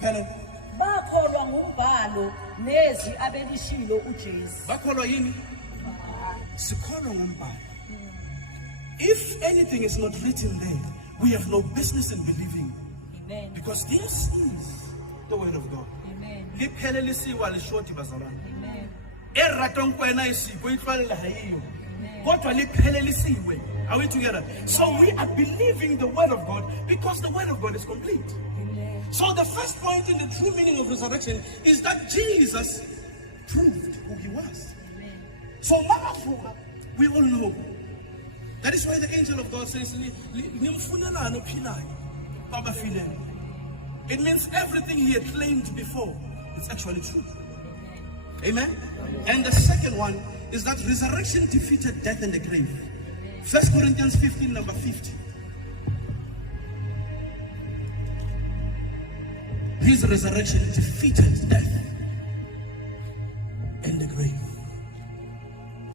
Phela bakholwa ngumbhalo nezi abelishilo uJesu. bakholwa yini? Sikholwa ngumbhalo. If anything is not written there, we have no business in believing. Amen. Because this is the word of God. Amen. Liphelelisiwe alishoti bazalwane. Amen. Eraton kwena isiko ifanele hayiyo. Kodwa liphelelisiwe. Are we together? So we are believing the word of God because the word of God is complete. Amen. So the first point in the true meaning of resurrection is that Jesus proved who he was. Amen. So Makafuka, we all know. That is why the angel of God says, it means everything he had claimed before, it's actually true. Amen? And the second one is that resurrection defeated death and the grave. 1 Corinthians 15, number 50. His resurrection defeated death and the grave.